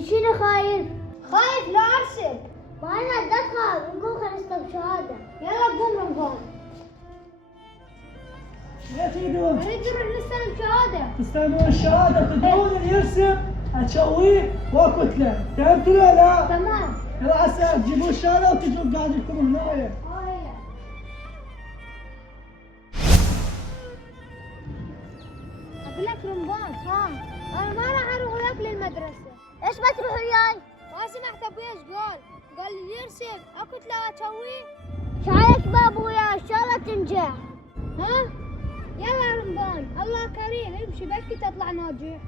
شنو خايف؟ خايف لا ارسل. ما انا اتخاف، نقول خلينا نستلم شهاده. يلا قوم رمضان. لا تريدون؟ نريد نروح نستلم شهاده. تستلمون الشهادة، تدرون اللي يرسم تسويه وكتلة، فهمتوا ولا لا؟ تمام. يلا عسى تجيبون الشهادة وتجون قاعدين هنا. اقول لك رمضان، انا ما راح اروح وياك للمدرسه. ايش بتروح وياي؟ ما سمعت ابوي ايش قال؟ قال لي يرسم اكو لا اسويه. شعلك بابويا ان شاء الله تنجح. ها؟ يلا يا رمضان، الله كريم، امشي بلكي تطلع ناجح.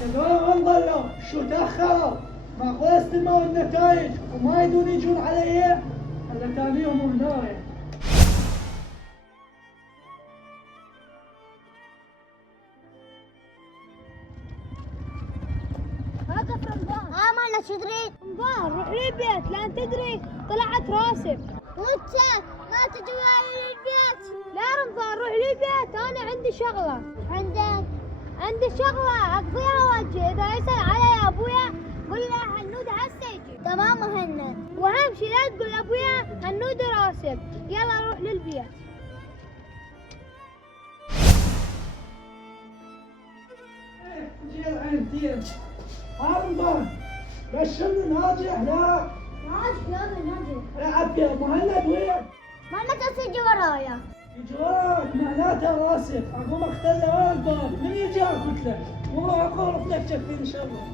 هذول وين ضلوا؟ شو تأخروا؟ معقول استلموا النتائج وما يدون يجون علي؟ هذا ثاني يوم هنا. وقف رمضان. مالك شو تريد؟ رمضان روح لي البيت، لان تدري طلعت راسب. وانت ما تجي وياي للبيت؟ لا رمضان روح لي البيت، انا عندي شغله. عندي شغله اقضيها واجي، اذا يسال علي ابويا قول له هنود هسه يجي. تمام مهند. واهم شي لا تقول لابويا هنود راسب. يلا روح للبيت. جي العين رمضان، بشرني ناجح لا؟ ناجح يلا ناجح. العب يا مهند وين؟ مهند يجي ورايا. يجي وراك معناته راسب، اقوم اختله ورا الباب، من يجي الكتلة؟ مو اقول لك جفين ان شاء الله.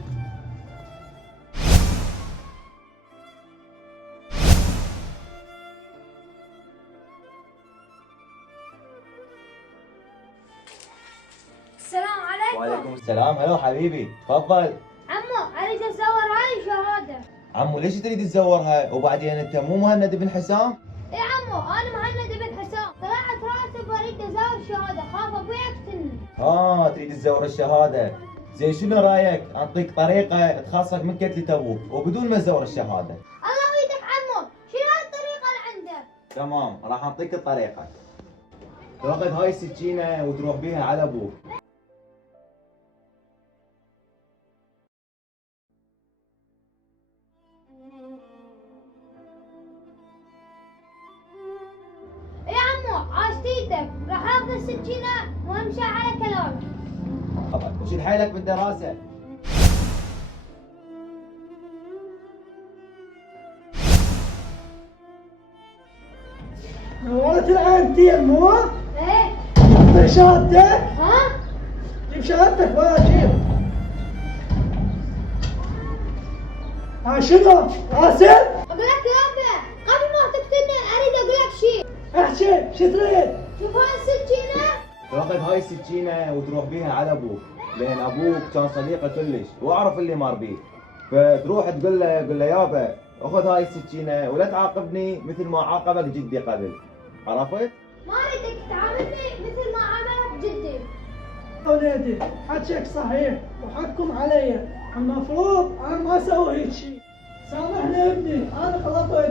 السلام عليكم. وعليكم السلام. هلا حبيبي، تفضل. عمو اريد ازور هاي شهاده. عمو ليش تريد تزورها؟ وبعدين انت مو مهند بن حسام؟ اي عمو انا مهند بن حسام، طلعت راسب واريد ازور شهاده، خاف ابوي يقتلني. تريد تزور الشهادة. زين شنو رايك اعطيك طريقة تخلصك من كتلة ابوك وبدون ما تزور الشهادة؟ الله ويدك عمو، شنو هالطريقه اللي عندك؟ تمام، راح اعطيك الطريقة. تاخذ هاي السكينة وتروح بيها على ابوك. اي عمو عاشت ايدك، راح اخذ السكينه وامشي على كلامك. وشد حيلك بالدراسة. نورت العين مو؟ ايه. جيب شهادتك؟ جيب شهادتك ولا جيب؟ شنو؟ راسل؟ اقول لك يابا قبل ما تقتلني اريد اقول لك شيء. احكي، شو تريد؟ شوف هاي السكينه. تاخذ هاي السكينة وتروح بيها على ابوك، لان ابوك كان صديقه كلش واعرف اللي مار بيه. فتروح تقول له يابا اخذ هاي السكينة ولا تعاقبني مثل ما عاقبك جدي قبل. عرفت؟ ما اريدك تعاملني مثل ما عاملك جدي. وليدي حكيك صحيح وحكم علي، المفروض انا ما اسوي هيك شيء. سامحني ابني، انا غلطت